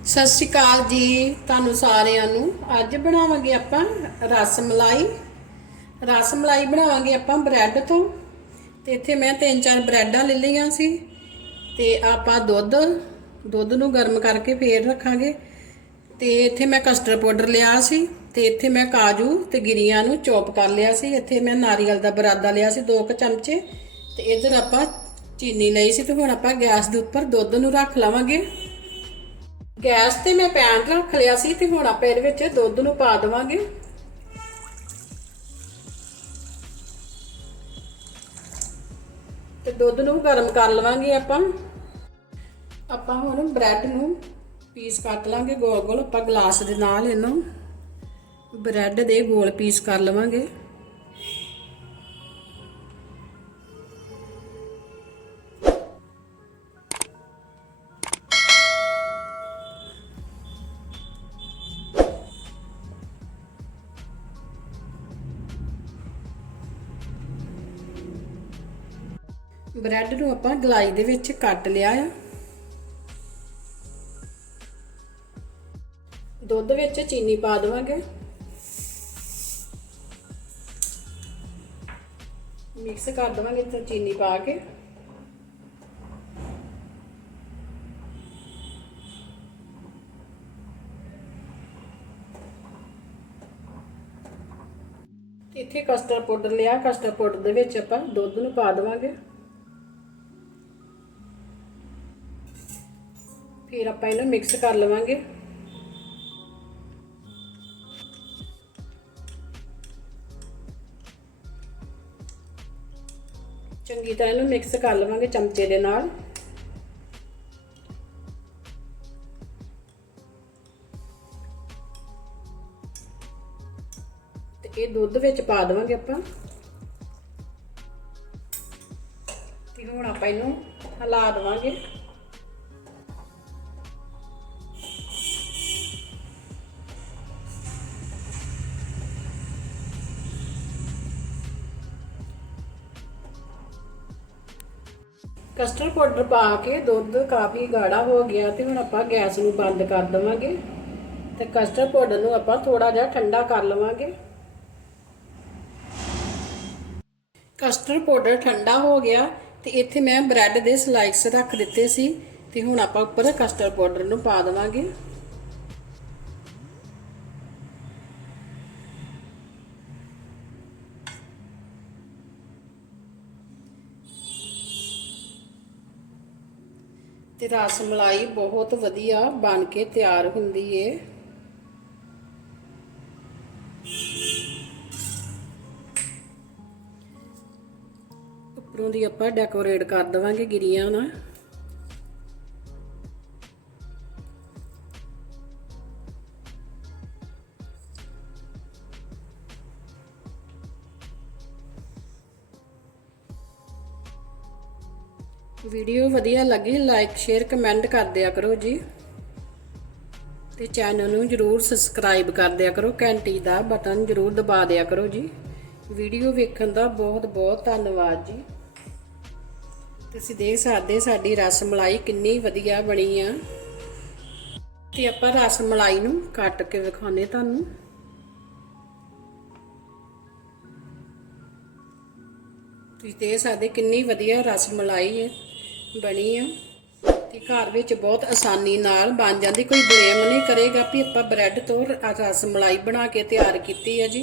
ਸਤਿ ਸ਼੍ਰੀ ਅਕਾਲ ਜੀ ਤੁਹਾਨੂੰ ਸਾਰਿਆਂ ਨੂੰ। ਅੱਜ ਬਣਾਵਾਂਗੇ ਆਪਾਂ ਰਸ ਮਲਾਈ। ਰਸ ਮਲਾਈ ਬਣਾਵਾਂਗੇ ਆਪਾਂ ਬ੍ਰੈਡ ਤੋਂ। ਤੇ ਇੱਥੇ ਮੈਂ ਤਿੰਨ ਚਾਰ ਬ੍ਰੈਡਾਂ ਲੈ ਲਈਆਂ ਸੀ। ਤੇ ਆਪਾਂ ਦੁੱਧ ਦੁੱਧ ਨੂੰ ਗਰਮ ਕਰਕੇ ਫੇਰ ਰੱਖਾਂਗੇ। ਤੇ ਇੱਥੇ ਮੈਂ ਕਸਟਰਡ ਪਾਊਡਰ ਲਿਆ ਸੀ। ਤੇ ਇੱਥੇ ਮੈਂ ਕਾਜੂ ਤੇ ਗਿਰੀਆਂ ਨੂੰ ਚੌਪ ਕਰ ਲਿਆ ਸੀ। ਇੱਥੇ ਮੈਂ ਨਾਰੀਅਲ ਦਾ ਬਰਾਦਾ ਲਿਆ ਸੀ 2 ਕੁ ਚਮਚੇ। ਤੇ ਇਧਰ ਆਪਾਂ ਚੀਨੀ ਲਈ ਸੀ ਤੇ ਹੁਣ ਆਪਾਂ ਗੈਸ ਦੇ ਉੱਪਰ ਦੁੱਧ ਨੂੰ ਰੱਖ ਲਵਾਂਗੇ। ਗੈਸ ਤੇ ਮੈਂ ਪੈਨ ਰੱਖ ਲਿਆ ਸੀ ਤੇ ਹੁਣ ਆਪਾਂ ਇਹਦੇ ਵਿੱਚ ਦੁੱਧ ਨੂੰ ਪਾ ਦੇਵਾਂਗੇ। ਤੇ ਦੁੱਧ ਨੂੰ ਗਰਮ ਕਰ ਲਵਾਂਗੇ ਆਪਾਂ। ਆਪਾਂ ਹੁਣ ਬ੍ਰੈਡ ਨੂੰ ਪੀਸ ਕੱਟ ਲਾਂਗੇ ਗੋਲ ਗੋਲ ਆਪਾਂ ਗਲਾਸ ਦੇ ਨਾਲ ਇਹਨੂੰ ਬ੍ਰੈਡ ਦੇ ਗੋਲ ਪੀਸ ਕਰ ਲਵਾਂਗੇ। ਬ੍ਰੈਡ ਨੂੰ ਆਪਾਂ ਗਲਾਈ ਦੇ ਵਿੱਚ ਕੱਟ ਲਿਆ ਆ। ਦੁੱਧ ਵਿੱਚ ਚੀਨੀ ਪਾ ਦੇਵਾਂਗੇ। ਮਿਕਸ ਕਰ ਦੇਵਾਂਗੇ ਤੇ ਚੀਨੀ ਪਾ ਕੇ। ਇੱਥੇ ਕਸਟਰਡ ਪਾਊਡਰ ਲਿਆ, ਕਸਟਰਡ ਪਾਊਡਰ ਦੇ ਵਿੱਚ ਆਪਾਂ ਦੁੱਧ ਨੂੰ ਪਾ ਦੇਵਾਂਗੇ। ਫਿਰ ਆਪਾਂ ਇਹਨੂੰ ਮਿਕਸ ਕਰ ਲਵਾਂਗੇ। ਚੰਗੀ ਤਰ੍ਹਾਂ ਇਹਨੂੰ ਮਿਕਸ ਕਰ ਲਵਾਂਗੇ ਚਮਚੇ ਦੇ ਨਾਲ। ਤੇ ਇਹ ਦੁੱਧ ਵਿੱਚ ਪਾ ਦੇਵਾਂਗੇ ਆਪਾਂ। ਤੇ ਹੁਣ ਆਪਾਂ ਇਹਨੂੰ ਹਿਲਾ ਦੇਵਾਂਗੇ। ਕਸਟਰਡ ਪਾਊਡਰ ਪਾ ਕੇ ਦੁੱਧ ਕਾਫੀ ਗਾੜਾ ਹੋ ਗਿਆ ਤੇ ਹੁਣ ਆਪਾਂ ਗੈਸ ਨੂੰ ਬੰਦ ਕਰ ਦਵਾਂਗੇ। ਤੇ ਕਸਟਰਡ ਪਾਊਡਰ ਨੂੰ ਆਪਾਂ ਥੋੜਾ ਜਿਹਾ ਠੰਡਾ ਕਰ ਲਵਾਂਗੇ। ਕਸਟਰਡ ਪਾਊਡਰ ਠੰਡਾ ਹੋ ਗਿਆ ਤੇ ਇੱਥੇ ਮੈਂ ਬ੍ਰੈਡ ਦੇ ਸਲਾਈਸ ਰੱਖ ਦਿੱਤੇ ਸੀ ਤੇ ਹੁਣ ਆਪਾਂ ਉੱਪਰ ਕਸਟਰਡ ਪਾਊਡਰ ਨੂੰ ਪਾ ਦੇਵਾਂਗੇ। ਤੇ ਰਸ ਮਲਾਈ ਬਹੁਤ ਵਧੀਆ ਬਣ ਕੇ ਤਿਆਰ ਹੁੰਦੀ ਏ। ਉੱਪਰੋਂ ਦੀ ਆਪਾਂ ਡੈਕੋਰੇਟ ਕਰ ਦਵਾਂਗੇ ਗਿਰੀਆਂ ਨਾਲ। ਵੀਡੀਓ ਵਧੀਆ ਲੱਗੀ ਲਾਈਕ ਸ਼ੇਅਰ ਕਮੈਂਟ ਕਰ ਦਿਆ ਕਰੋ ਜੀ। ਤੇ ਚੈਨਲ ਨੂੰ ਜਰੂਰ ਸਬਸਕ੍ਰਾਈਬ ਕਰ ਦਿਆ ਕਰੋ, ਘੰਟੀ ਦਾ ਬਟਨ ਜਰੂਰ ਦਬਾ ਦਿਆ ਕਰੋ ਜੀ। ਵੀਡੀਓ ਵੇਖਣ ਦਾ ਬਹੁਤ ਬਹੁਤ ਧੰਨਵਾਦ ਜੀ। ਤੁਸੀਂ ਦੇਖ ਸਕਦੇ ਸਾਡੀ ਰਸ ਮਲਾਈ ਕਿੰਨੀ ਵਧੀਆ ਬਣੀ ਆ। ਤੇ ਆਪਾਂ ਰਸ ਮਲਾਈ ਨੂੰ ਕੱਟ ਕੇ ਵਿਖਾਉਨੇ ਤੁਹਾਨੂੰ। ਤੁਸੀਂ ਦੇਖ ਸਕਦੇ ਕਿੰਨੀ ਵਧੀਆ ਰਸ ਮਲਾਈ ਹੈ। ਬਣੀ ਆ ਤੇ ਘਰ ਵਿੱਚ ਬਹੁਤ ਆਸਾਨੀ ਨਾਲ ਬਣ ਜਾਂਦੀ, ਕੋਈ ਬਲੇਮ ਨਹੀਂ ਕਰੇਗਾ ਵੀ ਆਪਾਂ ਬ੍ਰੈਡ ਤੋਂ ਰਸ ਮਲਾਈ ਬਣਾ ਕੇ ਤਿਆਰ ਕੀਤੀ ਹੈ ਜੀ।